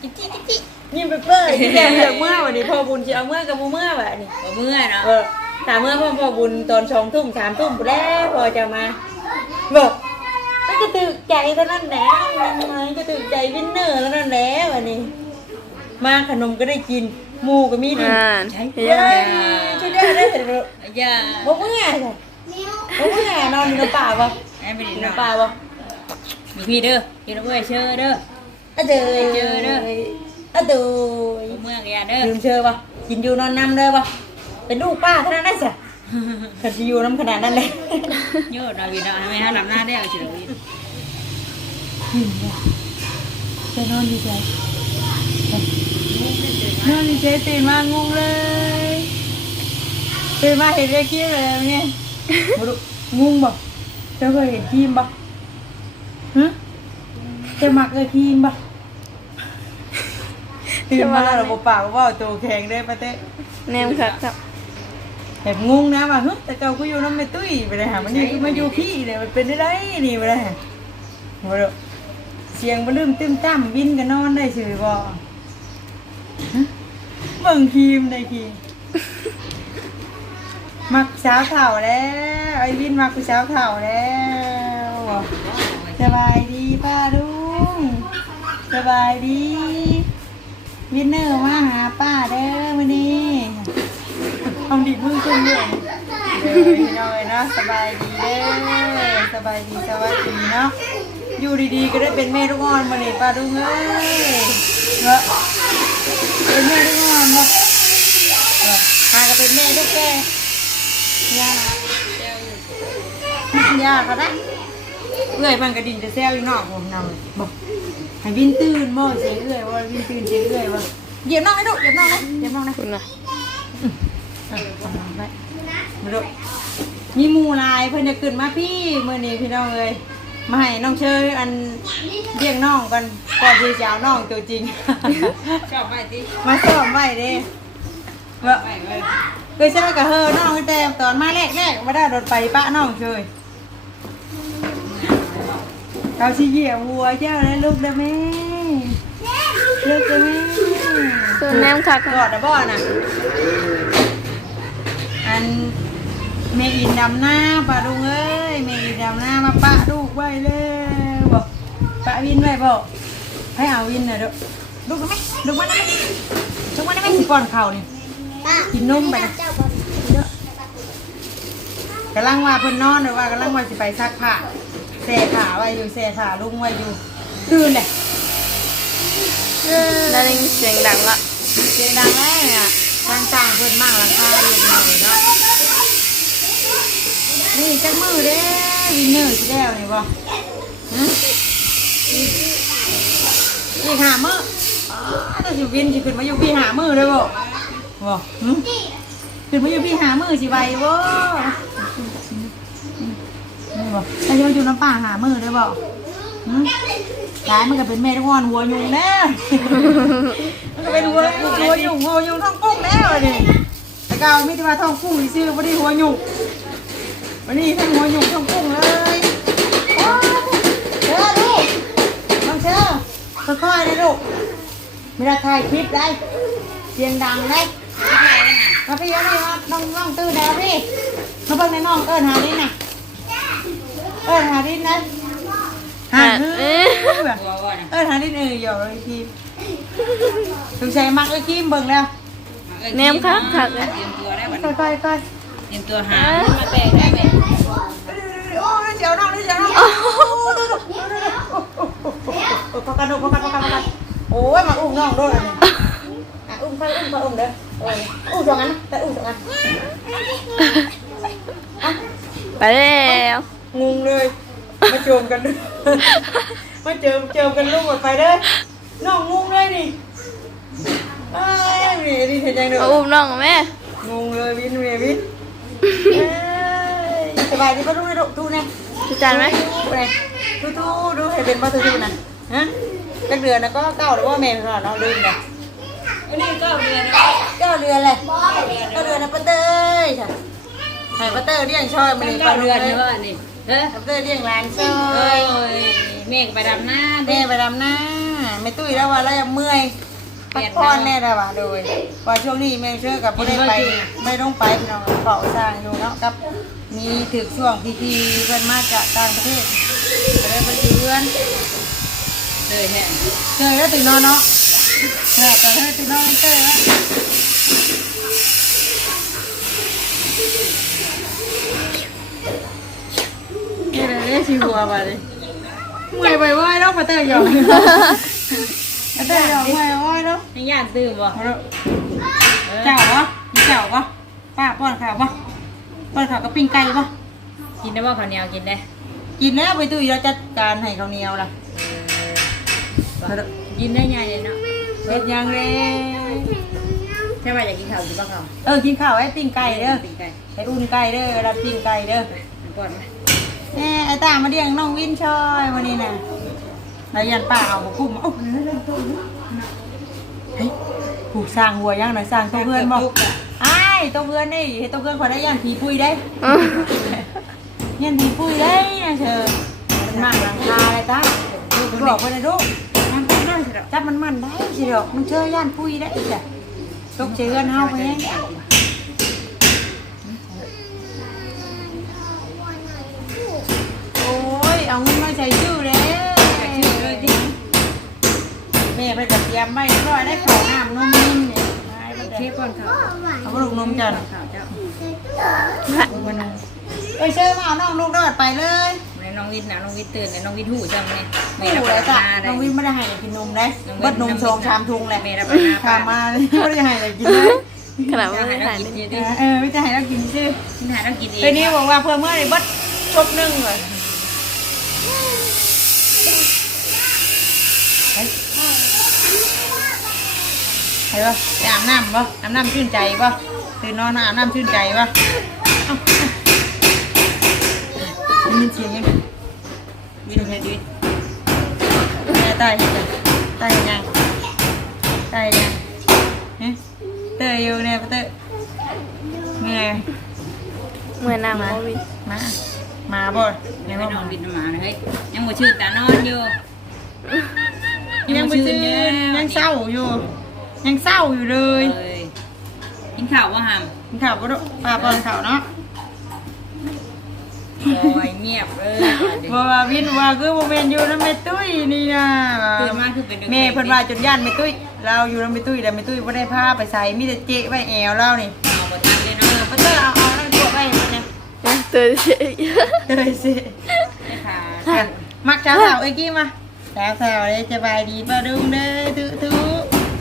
จิ๊กจิ๊กจิ๊กจิ๊กยิ้มไปเปิ้ลที่แกเลือกเมื่อวันนี้พ่อบุญสิเอาเมื่อกับบ่เมื่อแบบนี้บ่เมื่อเนาะเออถามเมื่อพ่อพ่อบุญตอนสองทุ่มสามทุ่มไปแล้วพอจะมาบอกมันก็ตึกใจเท่านั้นแหละมันก็ตึกใจวินเนอร์แล้วนั่นแหละวันนี้ มาขนมก็ได้กินหมูก็มีดิอ่าใช่เฮ้เย้ยช่วยได้ได้เสร็จแล้วอย่าบอกว่าไงจ้ะบอกว่าไงนอนอยู่ในป่าปะไอ้ไม่อได้ยู่ในเนาะป่าปะมีพี่เด้อพี่น้องเอ้ยเชื่อเด้อ อะเดยเจอเด้อ อะเดยบ่เมื่อก็อย่าเด้อลืมเชื่อปะกินอยู่นอนนำเลยปะเป็นลูกป้าเท่านั้นได้จ้ะขันจะอยู่น้ำขนาดนั้นเลยโยดเอาวินเอาให้แม่เฮาหลับหน้าได้เอาสิเด้อวินจะนอนดีใจนอนดีใจตื่นมางงเลยตื่นมาเห็นเรียกกี้เลยเนี่ยบ่รู้งงบ่เจ้าเคยเห็นทีมบ่ฮะจะมักเอ้ยทีมบ่ ตื่นมาเราบ่ปากว่าตัวแข็งได้ปะเต้แนมครับครับแบบงงนะว่าเฮ้ยแต่เก่ากูอยู่น้ำไม่ตุ้ยไปเลยหามันนี่มาอยู่พี่เลยมันเป็นได้ไรนี่ไปเลยบ่รู้เสียงมันลืมตึ้มตั้มวินกันนอนได้เฉยบ่ฮะเบิ่งทีมได้ทีมมักสาวเข่าแล้วไอ้วินมักผู้สาวเข่าแล้วสบายดีป้าลุงสบายดี วินเนอร์มาหาป้าเด้อวันนี้ทำดีมือขึ้นเลยเด้อพี่น้องเลยเนาะสบายดีเด้อสบายดีสวัสดีเนาะอยู่ดีๆก็ได้เป็นแม่ลูกอ่อนมาเลยป้าดุงเอ้ยเนาะเป็นแม่ลูกอ่อนเนาะหาก็เป็นแม่ลูกแก่ย่าย่าเขาได้ เอื้อยมันกระดิ่งจะแซวอยู่นอกผมนำบอกให้วินตื่นบ่เสียงเอื้อยว่าวินตื่นเสียงเอื้อยว่าเหยียบน้องนะลูกเหยียบน้องนะเหยียบน้องนะคุณน่ะอะเอามาไว้มาดูมีหมูลายเพิ่นจะขึ้นมาพี่มื้อนี้พี่น้องเอ้ยมาให้น้องเชยอันเรียกน้องกันก่อนที่จะเอาน้องตัวจริงชอบไปติมาซ้อมไว้เด้ว่าไปเว้ยเคยใช่กับเฮอน้องตั้งแต่ตอนมาแรกแรกมาได้รถไปปะน้องเชย เราชิเหยียบหัวเจ้าแล้วลูกได้ไหมลูกได้ไหมส่วนแนมครับกอดนะบ่อน่ะ อันเมอินดำหน้าปะลุงเอ้ยเมอินดำหน้ามาปะลูกไว้เลยบอกปะวินไว้บอกให้เอาวินน่ะเด้อลูกได้ไหมลูกมาได้ไหมลูกมาได้ไหมสิก่อนเข่านี่กินนมไปนะเด้อกำลังว่าเพิ่นนอนหรือว่ากำลังว่าสิไปซักผ้า แส่ผ้าไว้อยู่แส่ผ้าลุงไว้อยู่ตื่นเลยได้ยินเสียงดังละเสียงดังแน่เนี่ยทางต่างเพิ่นมากราคาอยู่หน่อยเนาะนี่จักมือเด้วินเนอร์สิแล้วนี่บ่ฮะนี่หามืออ๋อแต่สิวินสิขึ้นมาอยู่พี่หามือเลยบ่บ่หึขึ้นมาอยู่พี่หามือสิไหวบ่ นี่บ่ถ้าโยนอยู่น้ำป่าหามือเลยบ่หึตายมันก็เป็นแม่ทุกวันหัวยุงแน่มันก็เป็นหัวหัวยุงหัวยุงท้องกุ้งแล้วนี่แต่เก่ามีที่ว่าท้องกุ้งซื่อบ่ได้หัวยุงวันนี้ทั้งหัวหยุ่งทั้งกุ้งเลยโอ้ยเชื่อลูกน้องเชื่อค่อยๆนะลูกไม่ได้ถ่ายคลิปได้เสียงดังได้มาพี่เอาพี่มาน้องน้องตื่นแล้วพี่มาเบิ่งในน้องเอิญหาดินน่ะ เอิญหาดินนะหาดินเอ๊ะตัวว่าน่ะเอิญหาดินเออหยอกเลยทีมสงสัยมักไอ้ทีมเบิ่งแล้วแนมครับครับเตรียมตัวได้บัดค่อยๆค่อยเตรียมตัวหามาแตกได้แม่โอ้ยเสียวน้องนี่เสียวน้องพอกันดูพอกันพอกันพอกันโอ้ยมาอุ้มน้องด้วยอันนี้อะอุ้มข้างอุ้มข้างอุ้มเด้อเอออุ้มสองอันแต่อุ้มสองอันไปแล้ว งงเลย มาโจมกันด้วยมาเจิมเจิมกันลูกหมดไปเด้อน้องงงเลยนี่ไอ้นี่นี่เห็นยังเด้อมาอุ้มน้องกับแม่งงเลยวินเมียวินสบายดีป่ะลูกนะลูกดูนะทุจานไหมดูเลยดูดูดูให้เป็นป่ะดูนะฮะกันเดือนนะก็เก้าหรือว่าแม่ขนาดน้องลืมนะอันนี้ก็เรียนเก้าเดือนเลยเก้าเดือนนะป้าเต้ยค่ะให้ป้าเต้ยเลี้ยงชอยมันเป็นนี่เก้าป้าเดืเดืออนนนี่นี่ว่านี่ เฮ้ยป้าเต้ยเลี้ยงหลานชอเอ้ยยเมฆไปดำหน้าแม่ไปดำน้ไม่ตุ้ยแล้วว่าเราจะเมื่อยพักผ่อนแน่แล้วว่าโดยว่าช่วงนี้แม่เชื่อกับไม่ได้ไปไม่ต้องไปพี่น้องเฝ้าสร้างอยู่เนาะกับมีถึกช่วงพีพีเพิ่นมาจากต่างประเทศก็ได้ไปอยู่เพื่อนเลยแห้งเจอแล้วตื่นนอนเนาะแม่แต่ถ้าตื่นนอนเจอแล้ว นี่เลยได้ชิวัวมาเลยเมื่อยไปไหว้เนาะปะเตยหยอกปะเตยหยอกเมื่อยไหว้เนาะให้ญาติตื่นบ่เอาเนาะเจ้าวะมีเจ้าวะป้าป้อนข้าวปะป้อนข้าวกับปิ้งไก่ปะกินได้บ่ข้าวเหนียวกินได้ กินแล้วไปตุ้ยแล้วจัดการให้ข้าวเหนียวล่ะกินได้ไงเนาะเฮ็ดยังเลยใช่ว่าอยากกินข้าวกินบ่ข้าวเออกินข้าวไอ้ปิ้งไก่เด้อปิ้งไก่ไอ้อุ่นไก่เด้อรับปิ้งไก่เด้อก่อนไหม แน่ไอ้ตามาเลี้ยงน้องวินชอยวันนี้น่ะแล้ยันป่าเอาบ่กุ้มเอ้าเฮ้ยผูกสร้างหัวยังหน่อยสร้างตัวเพื่อนบ่อ้ายตัวเพื่อนนี่เฮ็ดตัวเพื่อนขอได้ยันผีปุ้ยได้ยันผีปุ้ยได้นะเธอมันมากหลังคาเลยตาบอกเพิ่นนะลูกมันเป็นนั่นสิดอกจับมันมันได้สิดอกมันเจอย่านปุ้ยได้อีกอะตกเชือนเฮาไปแฮง เอาเงินมาใส่ชื่อแล้วอยากชื่อเลยที่แม่ไปจัดเตรียมไม่ร้อยได้ข้าวน้ำนมนิ่มเนี่ยเค้กก่อนข้าวเอาลูกนมจันข้าวเจ้าลูกมานมเอ้ยเชื่อมาเอาน้องลูกรอดไปเลยในน้องวิทย์นะน้องวิทย์ตื่นในน้องวิทย์หูจังเลยไม่รู้เลยจ้ะน้องวินไม่ได้ให้กินนมได้เบิดนมชงชามทุงแหละเมย์รับประทานข้ามาไม่ได้ให้อะไรกินเลยขนาดจะว่าให้ไม่เราทานกินเลยเยอะเอดิอไม่จะให้เรากินชื่อกินหาเรากินเองเดี๋ยวนี้บอกว่าเพิ่มเมื่อไหร่เบิดชบหนึ่งเลยเฮ้ยเห็นปะไปอาบน้ำปะอาบน้ำชื่นใจปะตื่นนอนอาบน้ำชื่นใจปะเอ้าได้ยินเสียงยังวิทย์วิทย์แม่ตายยังตายยังตายยังเฮ้ยเตยอยู่เนี่ยปะเตยเมื่อยเหมือนนางโมวินมามาบ่อยยังไม่นอนวิทย์มาเลยยังบ่ชื่นตานอนอยู่ยังไปซื้อยังเศร้าอยู่ ยังเศร้าอยู่เลยเลยกินข้าวว่าหามกินข่าวก็ปลาปอนข่าวเนาะโอ้ยเงียบเลยบอกว่าวินว่าคือโมเมนอยู่นะแม่ตุ้ยนี่นะตื่นมาคือเป็นแม่เพิ่นว่าจนย่านแม่ตุ้ยเราอยู่นะแม่ตุ้ยแต่แม่ตุ้ยบ่ได้พาไปใส่มีแต่เจ๊ไว้แอวเรานี่เอาบ่ทันเลยเนาะปะเตอเอาเอานั่นตัวไว้มันเนี่ยตัวเสียเลยสิไม่ค่ะอะมักเช้าสาวเอ้ยกี้มาเช้าสาวเลยสบายดีป่ะดุงเด้อทุทุ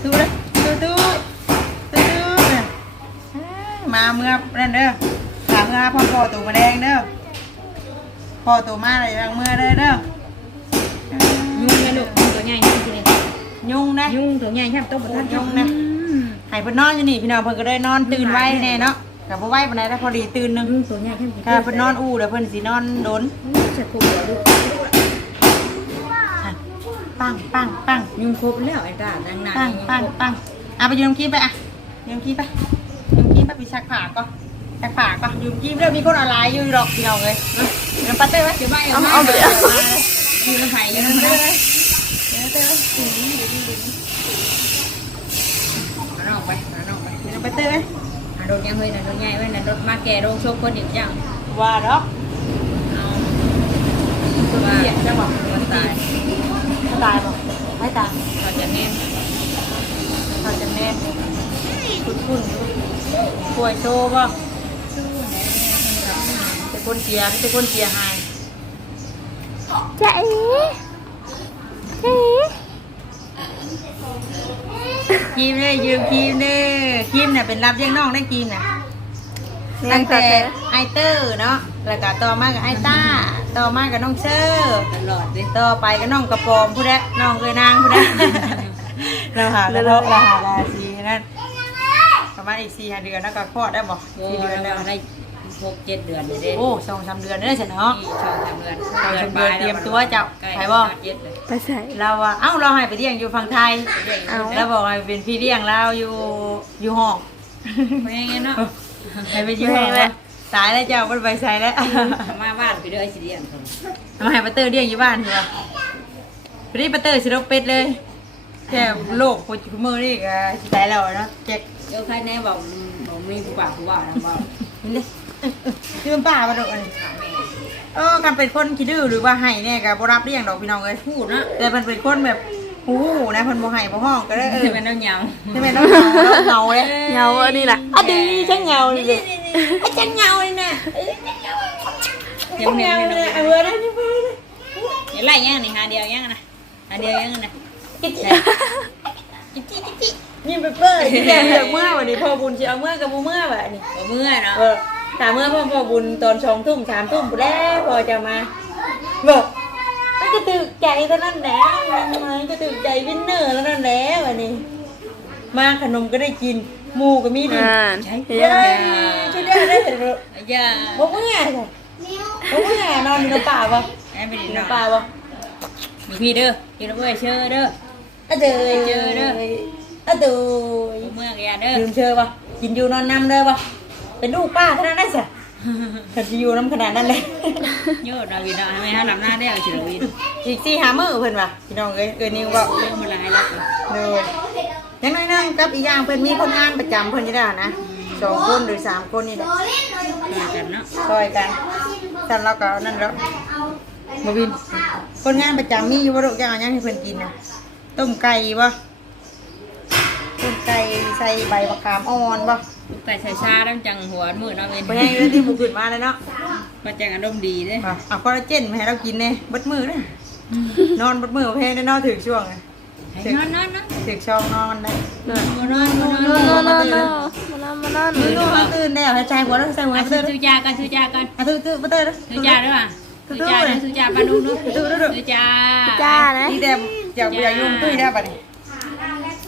ทุเด้อ ทุทุทุทุเนี่ยอ่ามาเมื่อนั่นเด้อถามเมื่อพ่อพ่อตัวมาแดงเด้อพ่อตัวมาอะไรทางเมื่อเด้อเด้อยุ่งเลยลูกยุ่งตัวใหญ่ยุ่งทีนี้ยุงนะยุ่งตัวใหญ่แค่ตัวบ่ทันยุงนะให้เพิ่นนอนอยู่นี่พี่น้องเพิ่นก็ได้นอนตื่นไว้แน่เนาะกับบ่ไว้ปานใดแล้วพอดีตื่นหนึงยุ่งตัวใหญ่แค่ถ้าเพิ่นนอนอู้เดี๋ยวเพิ่นสินอนโดนจะครบแล้วลูกอะปังปังปังยุ่งครบแล้วไอ้ตาดังนั้นปังปังปัง อะไปยืมกี้ไปอะยืมกี้ไปยืมกี้ไปไปซักผ้าก่อนซักผ้าก่อนยืมกี้เริ่มมีคนออนไลน์อยู่ดอกพี่น้องเลยเดี๋ยวปัตเตอร์ไว้เดี๋ยวไปเอาเอาเอาไปเลยอยู่ในไผ่อยู่เดี๋ยวในปัตเตอไผ่ร์ไว้เดี๋ยวปัตเตอร์ไว้เอาออกไปเอาออกไปเดี๋ยวปัตเตอร์ไว้อะรถยังเฮ้ยนะรถใหญ่ไว้นะรถมาแก่โรงโชคคนอีกอย่างว่าดอกเอาว่าจะบอกมันตายเขาตายป่ะไม่ตายเขาจะแน่น เขาจะแน่คุ้นคุ้นป่วยโซ่ป่ะเป็นคนเสียเป็นคนเสียหายจะเอ๋เอ๋ครีมเลยยืมครีมเลยครีมเนี่ยเป็นรับเลี้ยงน้องได้ครีมน่ะตั้งแต่แต่ไอเตอร์เนาะแล้วก็ต่อมากับไอต้า ต่อมากับน้องเชอร์ตลอดต่อไปกับน้องกระปอมผู้ใดน้องเคยนางผู้ใด เราหากระทบเราหาราศีนั่นประมาณอีกสี่ห้าเดือนแล้วก็คลอดได้บ่โอ้สี่ยเดือนแล้วได้หกเจ็ดเดือนเลยเด้โอ้สองสามเดือนได้ใช่เนาะที่ช่องสามเดือนสองสามเดือนเตรียมตัวเจ้าใกล้ไปบ่เจ็ดเลยไปใส่เราว่าเอ้าเราให้ไปเลี้ยงอยู่ฝั่งไทยเอาแล้วบอกให้เป็นพี่เลี้ยงเราอยู่อยู่ห้องไม่งั้นเนาะให้ไปอยู่ห้องแล้วตายแล้วเจ้ามันไปใส่แล้วมาบ้านไปเลยสิเดียนมาให้ปัตเตอร์เลี้ยงอยู่บ้านเหรอพอดีปัตเตอร์สิรกเป็ดเลย แค่โลกคนจุมือนี่ก็สิตายแล้วเนาะแจ็คเดี๋ยวใครแน่บอกบอกมีผู้ป่าผู้ว่านะบอกนี่คือมันป้าบ่ดอกอันนี้เออกันเป็นคนขี้ดื้อหรือว่าให้เนี่ยก็บ่รับเลี้ยงดอกพี่น้องเอ้ยพูดนะแต่มันเป็นคนแบบหูหูนะเพิ่นบ่ให้บ่ห้องก็ได้เออจะเป็นน้ำยใช่ไหมน้องเหงาน้องเหงาเลยเงาอันนี้ล่ะอะดีฉันเหงาเลยดิไอ้ฉันเหงาเลยนะำเดี๋ยวเหงาเลยเอาเวอร์ได้ที่เวอร์ได้เดี๋ยวไล่ย่างนี่หาเดียวย่างนะหาเดียวย่างนะ จิ๊กิ๊กิ๊กิ๊กิ๊กนี่ไปเปิดที่แดงเลือกเมื่อวันนี้พ่อบุญจะเอาเมื่อกับบ่เมื่อแบบนี้เมื่อเนาะเออถามเมื่อพ่อพ่อบุญตอนสองทุ่มสามทุ่มปุ๊บแล้วพอจะมาบอกมันก็ตื่นใจเท่านั้นแหละมันก็ตื่นใจวินเนอร์แล้วนั่นแหละวันนี้ มาขนมก็ได้กินหมูก็มีดิอ่าใช่เห็นเย้ยังช่วยได้ได้เถอย่าบอกว่าไงบอกว่าไงนอนอยู่ในป่าปะไอ้ไปอดิยู่ในเนป่าปะอยู่พี่เด้ออยู่นเว้ยเชื่อเด้อ อะเดยเจอเด้อ อะเดยเมื่อกี้เด้อลืมเชื่อปะกินอยู่นอนนำเด้อปะเป็นลูกป้าเท่านั้นได้สิขันจะอยู่น้ำขนาดนั้นเลยโยดเราวินเนาะทำไมเขาลำหน้าได้เอาสิเราวินอีกสี่หามือเพิ่นว่ะพี่น้องเอ้ยเอ้ยนิวก็เรื่องมันลายแล้วเลยยังน้อยนึงกับอีกอย่างเพิ่นมีคนงานประจำเพิ่นจะได้นะสองคนหรือสามคนนี่แหละต่างกันเนาะซอยกันท่านเราก็เอานั่นแล้วมาวิน คนงานประจำมีอยู่บ่ลูกจะเอาหยังให้เพิ่นกินน่ะ ต้มไก่บ่ต้มไก่ใส่ใบมะขามอ่อนบ่ลูกไก่ชาชาน้ำจังหัวมือเนาะวินบ่ใช่เรื่องที่หมูขึ้นมาเลยเนาะมันจังอารมณ์ดีเด้อะเอาคอลลาเจนมาให้เรากินเน่เบิดมือเด้อนอนเบิดมือบ่แพงได้เนาะถึงช่วงน่ะนอนนอนนอนถึงช่องนอนได้นอนนอนนอนนอนนอนนอนนอนมานอนมือลูกมาตื่นแล้วให้ใจหัวแล้วใจหัวอะตื่นซื้อยากันซื้อยากันอะตื่นตื่นมาตื่นซื้อยาด้วยป่ะซื้อยาด้วยซื้อยาปลาดูดูซื้อยาจ้านะนี่แต่ อยากอยากยุ่งตุ้ยได้ป่ะนี่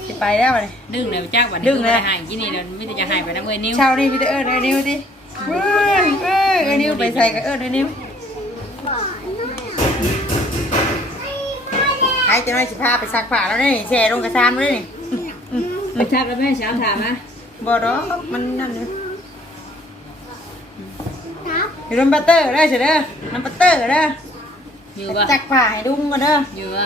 สิไปได้ป่ะนี่ ดึงเลยจ้าวันดึงเลยหายที่นี่เดี๋ยวไม่จะหายไปนะเว้ยนิ้วเช้านี่พี่จะเอิญเอิญนิ้วดิเอ้ยเอ้ยเอิญนิ้วไปใส่กับเอิญเอิญนิ้วให้เจะน้อยสิพาไปซักผ้าแล้วนี่แช่ลงกระซามเลยนี่ไปชักแล้วแม่สาวถามนะบ่ดอกมันนั่นเลยอยู่น้ำบัตเตอร์ได้เสียเด้อน้ำบัตเตอร์เด้ออยู่ป่ะจักผ้าให้ดุ้งกันเด้ออยู่ป่ะ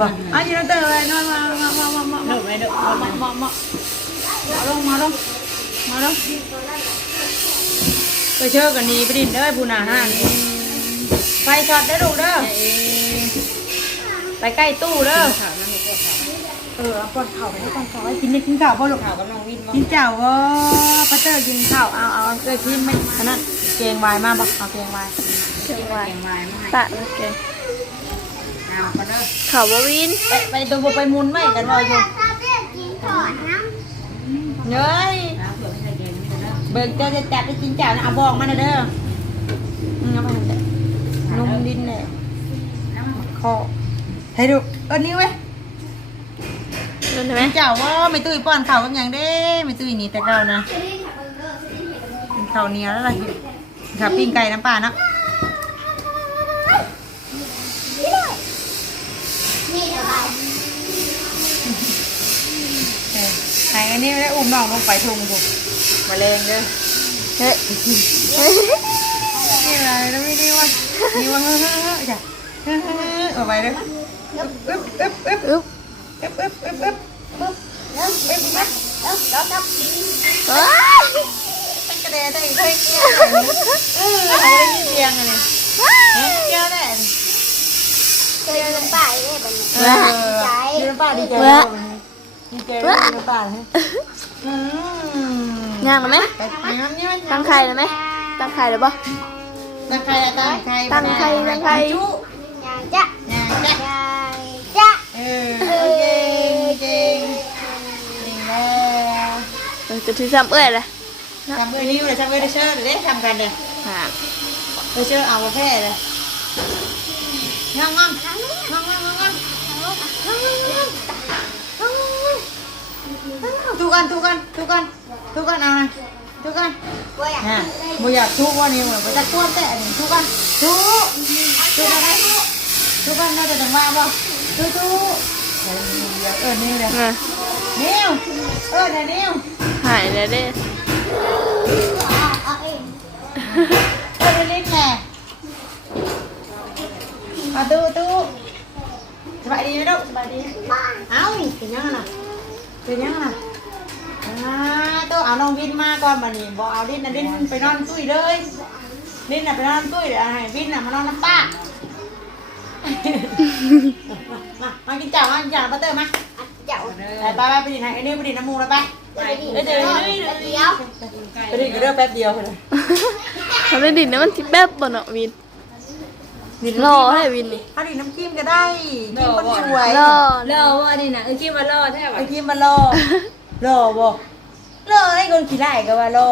บอกอาอยู่น้เตอร์เลยนอนมามามามามาลูกไม่ดุมามามามามาลงมาลงมาลงไปเชื่อกันดีไปดินเด้อผู้หนาห้านี่ไฟช็อตได้อลูกเด้อเอ๊ะไปใกล้ตู้เด้อถามามเออเอาก่อนเข่าไปให้กอนเข่าไว้กินได้กินข้าวบ่ลูกถามกับน้องวินบ้างกินเจ้าบ่ปัตเตอร์กินข้าวเอาเอาเอ้ยกินไม่อันนั้นเกงวายมาบ่เอาเกงวายเชียงว้เก่งวายมากตะโอเคน้ำก็เด้อเขาบ่วินไปไปตัวบ่ไปมุนไม่กันบ่อยู่เฮ้ยน้ำเผื่อไม่ใช่เย็นนี่กันเด้อเบิ่งเจ้าจะจับไปกินเจ้านะเอาบอกมาเด้ออืมเอาไปเด้อนุ่มดินเนี่ยน้ำคอให้ดูเออนิ้วเว้ยเดินไหมเจ้าว่าไม่ตุ้ยป้อนข้าวกับหยังเด้ไม่ตุ้ยนี่แต่เก่านะกินข้าวเหนียวแล้วล่ะข้าวปิ้งไก่น้ำปลาเนาะเออ ไหนอันนี้ไม่ได้อุ้มน้องลงไปทุ่งผมมาแรงเด้อเฮ้ยนี่อะไรแล้วไม่ได้ว่านี่ว่าเฮ้อเฮ้อเฮ้อจ้ะเฮ้อเฮ้อเฮ้อเอาไปเด้ออึ๊บอึ๊บอึ๊บอึ๊บอึ๊บอึ๊บอึ๊บอึ๊บอึ๊บอึ๊บอึ๊บอึ๊บอึ๊บอึ๊บอึ๊บอึ๊บว้ายเป็นกระเดะได้อีกเฮ้ยเนี่ยเอออะไรได้ยินเสียงอะไร เจอนป่าได้บัดนี้เมีป่าดีใจบ่ดีใจบ่ดีน้ป่าฮะอืมย่างแล้วไหมตั้งไข่แล้วไหมตั้งไข่แล้วบ่ตั้งไข่ตั้งไข่ตั้งไข่ตั้งไข่จุงจ้ะยางจ้ะงจ้ะเออโอเคเก่งเก่งแล้วเออจะถือซ้ำเอยเลยซ้ำเอ้ยนิ้วเลยซ้ำเอ้ยเด้เชิญเด้ทำกันเด้ฮะเด้เชอร์เอาประเภเลย งองงองงองงองงองงองทุกกันทุกกันทุกกันทุกกันเอาไงทุกกันฮะบ่อยากทุกวันนี้เหมือนจะก้วนแต่อันนี้ทุกกันทุกทุกกันได้ทุกกันน่าจะถึงว่าบ่ทุกทุกเออนี่เลยอะนิ้วเออเนี่ยนิ้วหายแล้วเด้ เออเล็กแหละเอาตู้ตู้เธ บายดีไหมลูกสบายดีเอ้าเป็นยังไงน่ะ เป็นยังไงน่ะอ่าตัวเอาน้องวินมาก่อนมานี่บอกเอาดินนะดินไปนอนตุ้ยเลยดินน่ะไปนอนตุ้ยเดี๋ยวให้วินน่ะมานอนน้ำป้ามามามากินจ่าวมากินจ่าวมาเตอร์มาเจ้าไปไปไปไปดินให้ไอ้นี่ไปดินน้ำมูกแล้วไปไปดิเดี๋ยวเดี๋ยวไปดินก็เรื่องแป๊บเดียวเลยทำได้ดินนะมันทิแบบบ่เนาะวิน รอให้วินนี่เอาดินน้ำจิ้มก็ได้จิ้มคนสวยรอรอว่านี่นะเออคิดว่ารอแท้ไอ้ป่ะจิ้มมารอรอบ่รอให้คนขี่ไล่ก็ว่ารอ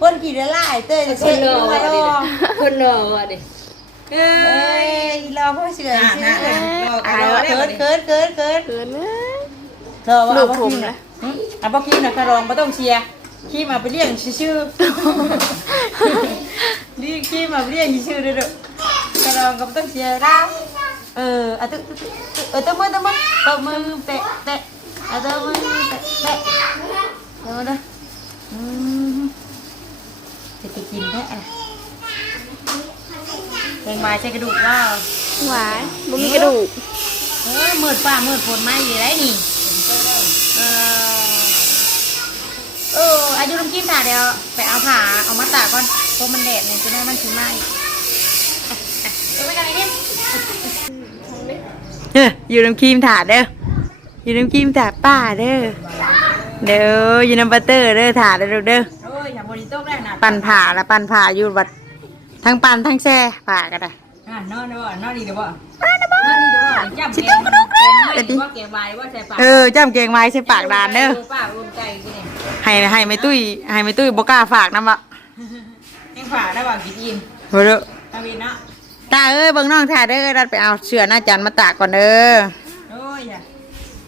คนขี่ไล่เต้ยจะคเชื่อนรอว่ารอคนรอว่ะดิเอ้เอ้ยยรอพ่อเชื่อเชื่ออ่าเกินเกินเกินเกินเกินนะเธอว่าลูเอากบ่ผมกินนะนะเอาบ่กินนะคารองบ่ต้องเชียร์ ขี้มาไปเลี้ยงชื่อๆนี่ขี้มาไปเลี้ยงชื่อๆเด้อคารองก็บ่ต้องเชียร์เราเอออะตึตึเออตบมือตบมือตบมือเตะเตะอะตบมือเตะเตะเดี๋ยวนะอืมจะไปกินแท้อะเพลงมาใช้กระดูกว่าหวานบ่มีกระดูกเออมืดฟ้ามืดฝนมาอยู่ไรนี่ เอออายุน้ำกิ้มถ่าเดี๋ยวไปเอาผ้าเอามาตากก่อนเพราะมันแดดเนี่ยจะได้มันถึงไหมเดี๋ยวไปกันไอ้นิ่มเอออยู่น้ำครีมถาดเด้ออยู่น้ำครีมถาดป้าเด้อเด้ออยู่น้ำบัตเตอร์เด้อถาดเด้อเด้อโอ้ยอย่าบริโภคแรงนะปั่นผ่าละปั่นผ่าอยู่บัดทั้งปั่นทั้งแช่ผ่าก็ได้อะนอนด้วยนอนดีเดี๋ยวบ่นอนดีเดี๋ยวบ่จับแกง แกงไม่ว่าแกงใบว่าใส่ปากเออจ้ำเกงไม้ใส่ปากดานเด้อปากรวมใจกินเนี่ยให้ให้ไม่ตุ้ยให้ไม่ตุ้ยบกล้าฝากน้ำบะยังฝากได้บ่กินอิ่มบ่เด้อทำวินเนาะตาเอ้ยเบิ่งน้องถ่าเด้อดัดไปเอาเชือหน้าจันมาตากก่อนเด้อโอ้ยอย่า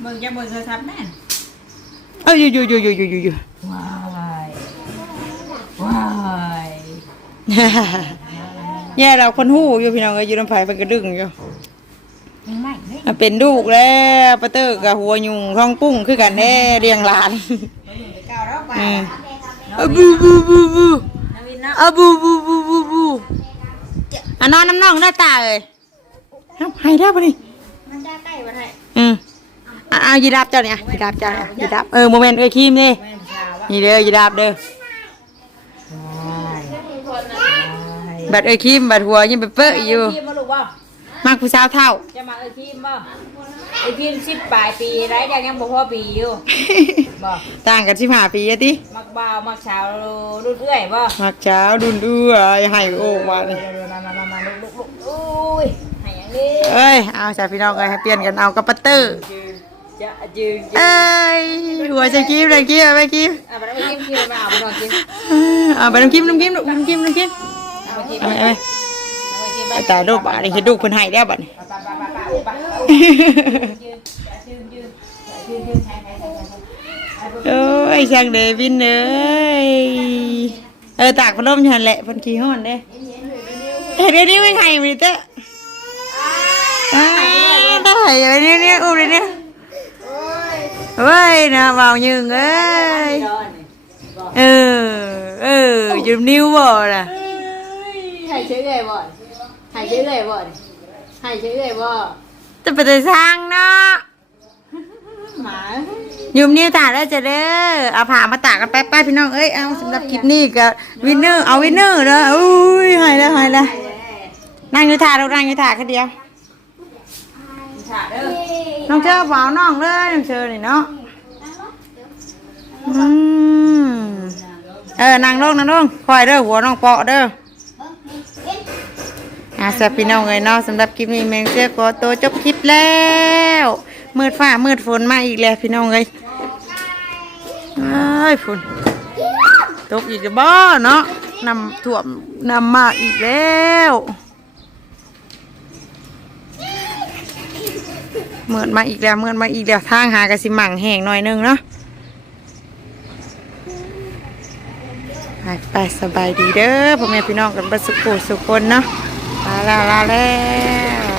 เบิ่งจะเบิ่งโทรศัพท์แม่นเอ้ยอยู่อยู่อยู่อยู่อยู่อยู่อยู่ว้ายว้ายแย่เราคนหู้อยู่พี่น้องเอ้ยอยู่น้ำไผ่เป็นกระดึงอยู่ ยังไม่เลยอะเป็นลูกแล้วปะเตอร์กับหัวยุงท้องปุ้งคือกันแน่เรียงหลานเราอยู่ไปเก้าแล้วไปอืมอะบูบูบูบูทำวินเนาะอะบูบูบูบูบูอะนอนน้ำน้องได้ตาเอ้ยเอ้าให้ได้ปะนี่มันจะใกล้บ่ได้อืมอะเอายีราฟเจ้าเนี่ยยีราฟเจ้าเนี่ยยีราฟเออโมเมนต์เอ้ยคีมนี่แม่นชาวะนี่เด้อยีราฟเด้อบัดเอ้ยคิมบัดหัวยังไปเปื้ออยู่ทีมมาลูกบ่ มากผู้สาวเท่า จะมาเอ้ยทีมบ่ไอ้ทีมสิบปลายปีไรยังยังบ่พอปีอยู่บ่ต่างกันสิบห้าปีอะติมักบ่าวมักสาวรุ่นเอื้อยบ่มักเช้าดุนเอื้ออย่าให้โอ้มาเลยมามามามาลุกลุกลุกอุ้ยให้อย่างนี้เอ้ยเอาใส่พี่น้องเลยให้เปลี่ยนกันเอากับปัตเตอร์จะยืนเอ้ยหัวใส่คิมเลยคิมเอาไปคิมอะไปแล้วกินกินมาเอาไปนอนกินเอาไปน้ำคิมน้ำคิมลูกน้ำคิมน้ำคิมเอาไปกินเอาไปไปเอาไป เอาไปกินไปไปตาลูกบ้านี่เห็นลูกคนให้แล้วบัดนี้ไปไปไปไปไปยืนยืนยืนยืนยืนใช่ใช่ใช่ใช่โอ้ยช่างเดวินเอ้ยเออตากพัดลมฉันแหละเพันขี้ห้อนเด้เฮ้ยเดี๋ยวนี้ไม่ให้มีเต้อ่าได้เดี๋ยวนี้อุ้มเลยเนี่ยเฮ้ยนะเบาหยึงเอ้ยเออเออยืมนิ้วบ่น่ะหายเฉยเลยบ่ หายเฉยเลยบ่หายเฉยเลยบ่จะไปแต่สร้างเนาะหมายืมนิ้วตากแล้วจะเด้อเอาผ้ามาตากกันแป๊บๆพี่น้องเอ้ยเอาสำหรับคลิปนี้ก็วินเนอร์เอาวินเนอร์เด้ออุ้ยหายแล้วหายแล้วนั่งอยู่ท่าเรานั่งอยู่ท่าแค่เดียวฉาเด้อน้องเชอเปล่าน้องเลยน้องเชอนี่เนาะอืมเออนั่งลงนั่งลงคอยเด้อหัวน้องเปาะเด้อ อาสำหรับพี่น้องเลยเนาะสำหรับคลิปนี้แมงเสื้อขอตัวจบคลิปแล้ว มืดฟ้ามืดฝนมาอีกแล้วพี่น้องเลยเอ้ยฝนตกอีกบ่เนาะนำถ่วมนำมาอีกแล้วเมื่อมาอีกแล้วเมื่อมาอีกแล้วทางหากระสิมั่งแห้งหน่อยหนึงเนาะไปสบายดีเด้อพ่อแม่พี่น้องกันบัดสุขสุขคนเนาะ ลาลาลาแล้ว